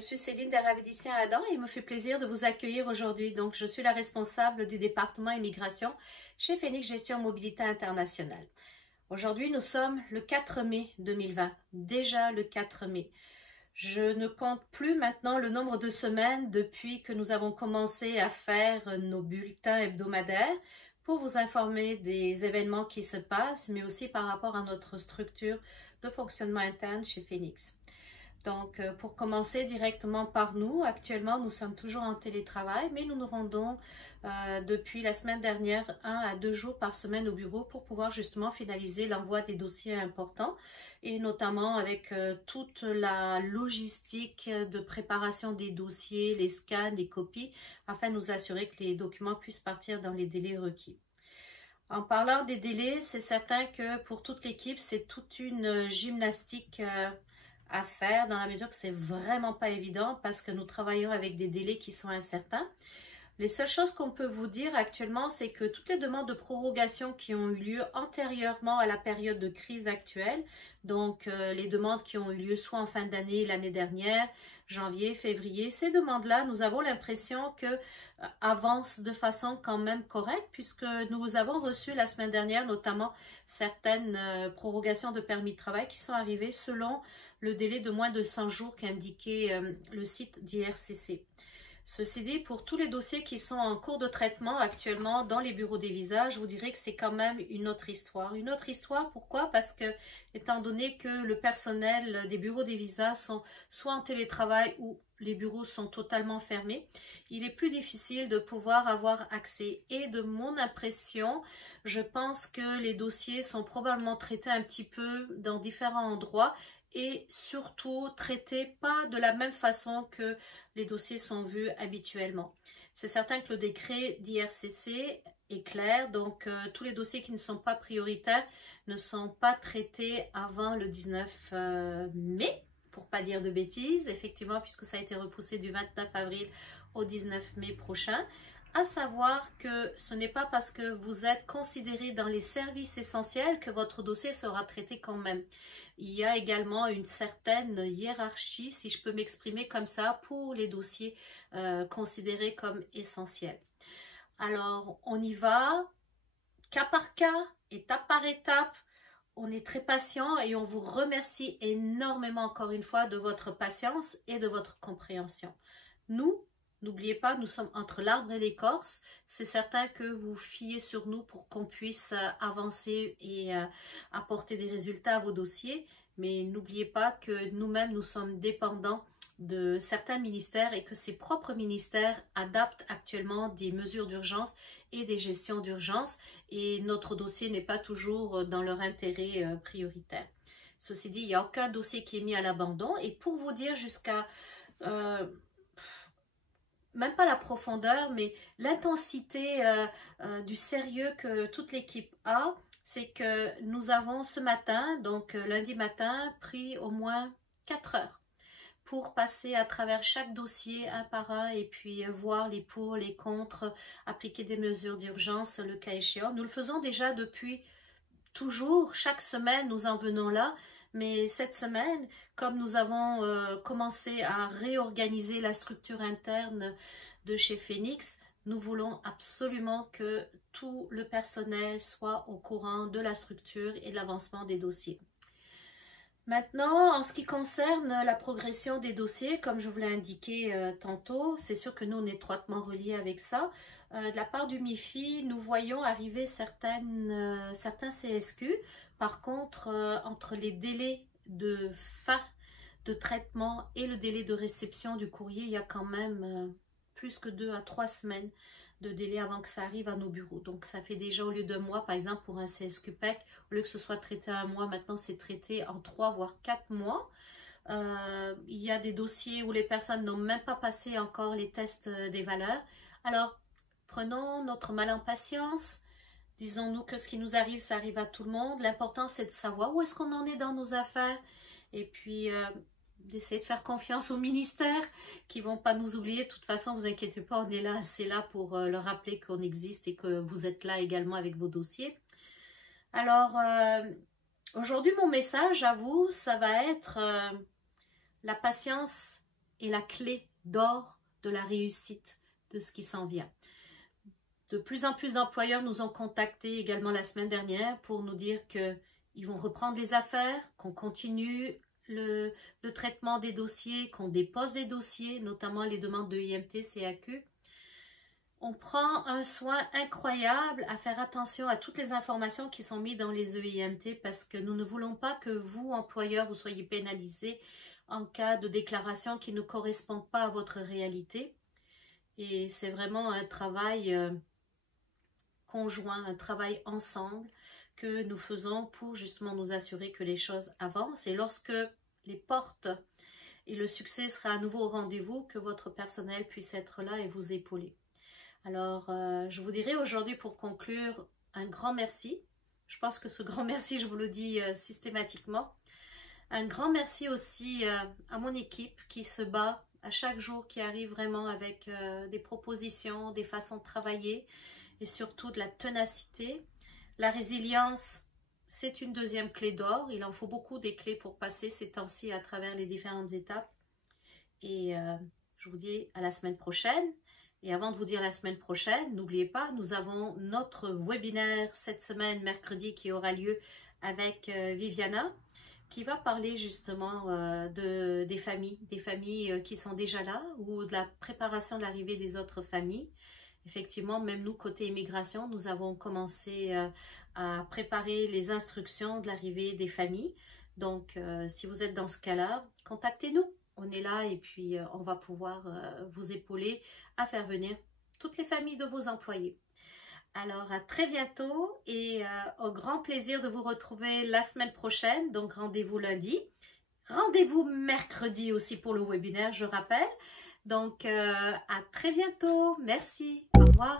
suis Céline d'Aravidicien Adam et il me fait plaisir de vous accueillir aujourd'hui. Donc, je suis la responsable du département immigration chez Phoenix Gestion Mobilité Internationale. Aujourd'hui, nous sommes le 4 mai 2020, déjà le 4 mai. Je ne compte plus maintenant le nombre de semaines depuis que nous avons commencé à faire nos bulletins hebdomadaires pour vous informer des événements qui se passent, mais aussi par rapport à notre structure de fonctionnement interne chez Phoenix. Donc, pour commencer directement par nous, actuellement, nous sommes toujours en télétravail, mais nous nous rendons depuis la semaine dernière 1 à 2 jours par semaine au bureau pour pouvoir justement finaliser l'envoi des dossiers importants et notamment avec toute la logistique de préparation des dossiers, les scans, les copies, afin de nous assurer que les documents puissent partir dans les délais requis. En parlant des délais, c'est certain que pour toute l'équipe, c'est toute une gymnastique à faire dans la mesure que c'est vraiment pas évident parce que nous travaillons avec des délais qui sont incertains. Les seules choses qu'on peut vous dire actuellement, c'est que toutes les demandes de prorogation qui ont eu lieu antérieurement à la période de crise actuelle, donc les demandes qui ont eu lieu soit en fin d'année, l'année dernière, janvier, février, ces demandes-là, nous avons l'impression que avancent de façon quand même correcte puisque nous avons reçu la semaine dernière notamment certaines prorogations de permis de travail qui sont arrivées selon le délai de moins de 100 jours qu'indiquait le site d'IRCC. Ceci dit, pour tous les dossiers qui sont en cours de traitement actuellement dans les bureaux des visas, je vous dirais que c'est quand même une autre histoire. Une autre histoire, pourquoi? Parce que, étant donné que le personnel des bureaux des visas sont soit en télétravail ou les bureaux sont totalement fermés, il est plus difficile de pouvoir avoir accès. Et de mon impression, je pense que les dossiers sont probablement traités un petit peu dans différents endroits et surtout traités pas de la même façon que les dossiers sont vus habituellement. C'est certain que le décret d'IRCC est clair, donc tous les dossiers qui ne sont pas prioritaires ne sont pas traités avant le 19 mai, pour pas dire de bêtises, effectivement, puisque ça a été repoussé du 29 avril au 19 mai prochain. À savoir que ce n'est pas parce que vous êtes considéré dans les services essentiels que votre dossier sera traité quand même. Il y a également une certaine hiérarchie, si je peux m'exprimer comme ça, pour les dossiers considérés comme essentiels. Alors, on y va, cas par cas, étape par étape. On est très patient et on vous remercie énormément encore une fois de votre patience et de votre compréhension. Nous, n'oubliez pas, nous sommes entre l'arbre et l'écorce. C'est certain que vous fiez sur nous pour qu'on puisse avancer et apporter des résultats à vos dossiers. Mais n'oubliez pas que nous-mêmes, nous sommes dépendants de certains ministères et que ces propres ministères adaptent actuellement des mesures d'urgence et des gestions d'urgence. Et notre dossier n'est pas toujours dans leur intérêt prioritaire. Ceci dit, il n'y a aucun dossier qui est mis à l'abandon. Et pour vous dire jusqu'à... même pas la profondeur, mais l'intensité du sérieux que toute l'équipe a, c'est que nous avons ce matin, donc lundi matin, pris au moins 4 heures pour passer à travers chaque dossier un par un et puis voir les pour, les contre, appliquer des mesures d'urgence le cas échéant. Nous le faisons déjà depuis toujours, chaque semaine nous en venons là. Mais cette semaine, comme nous avons commencé à réorganiser la structure interne de chez Phoenix, nous voulons absolument que tout le personnel soit au courant de la structure et de l'avancement des dossiers. Maintenant, en ce qui concerne la progression des dossiers, comme je vous l'ai indiqué tantôt, c'est sûr que nous, on est étroitement reliés avec ça. De la part du MIFI, nous voyons arriver certains CSQ. Par contre, entre les délais de fin de traitement et le délai de réception du courrier, il y a quand même plus que 2 à 3 semaines de délai avant que ça arrive à nos bureaux. Donc, ça fait déjà au lieu de mois, par exemple, pour un CSQ PEC, au lieu que ce soit traité en 1 mois, maintenant c'est traité en 3 voire 4 mois. Il y a des dossiers où les personnes n'ont même pas passé encore les tests des valeurs. Alors, prenons notre mal en patience. Disons-nous que ce qui nous arrive, ça arrive à tout le monde. L'important, c'est de savoir où est-ce qu'on en est dans nos affaires. Et puis, d'essayer de faire confiance aux ministères qui ne vont pas nous oublier. De toute façon, vous inquiétez pas, on est là, c'est là pour leur rappeler qu'on existe et que vous êtes là également avec vos dossiers. Alors, aujourd'hui, mon message à vous, ça va être la patience est la clé d'or de la réussite de ce qui s'en vient. De plus en plus d'employeurs nous ont contactés également la semaine dernière pour nous dire qu'ils vont reprendre les affaires, qu'on continue le traitement des dossiers, qu'on dépose des dossiers, notamment les demandes de IMT, CAQ. On prend un soin incroyable à faire attention à toutes les informations qui sont mises dans les EIMT parce que nous ne voulons pas que vous, employeurs, vous soyez pénalisés en cas de déclaration qui ne correspond pas à votre réalité. Et c'est vraiment un travail conjoint, un travail ensemble que nous faisons pour justement nous assurer que les choses avancent. Et lorsque les portes et le succès sera à nouveau au rendez-vous, que votre personnel puisse être là et vous épauler. Alors, je vous dirai aujourd'hui pour conclure un grand merci. Je pense que ce grand merci, je vous le dis systématiquement. Un grand merci aussi à mon équipe qui se bat à chaque jour, qui arrive vraiment avec des propositions, des façons de travailler et surtout de la ténacité. La résilience, c'est une deuxième clé d'or. Il en faut beaucoup des clés pour passer ces temps-ci à travers les différentes étapes. Et je vous dis à la semaine prochaine. Et avant de vous dire la semaine prochaine, n'oubliez pas, nous avons notre webinaire cette semaine, mercredi, qui aura lieu avec Viviana, qui va parler justement des familles qui sont déjà là ou de la préparation de l'arrivée des autres familles. Effectivement, même nous, côté immigration, nous avons commencé à préparer les instructions de l'arrivée des familles. Donc, si vous êtes dans ce cas-là, contactez-nous. On est là et puis on va pouvoir vous épauler à faire venir toutes les familles de vos employés. Alors, à très bientôt et au grand plaisir de vous retrouver la semaine prochaine. Donc, rendez-vous lundi. Rendez-vous mercredi aussi pour le webinaire, je rappelle. Donc, à très bientôt. Merci. Au revoir.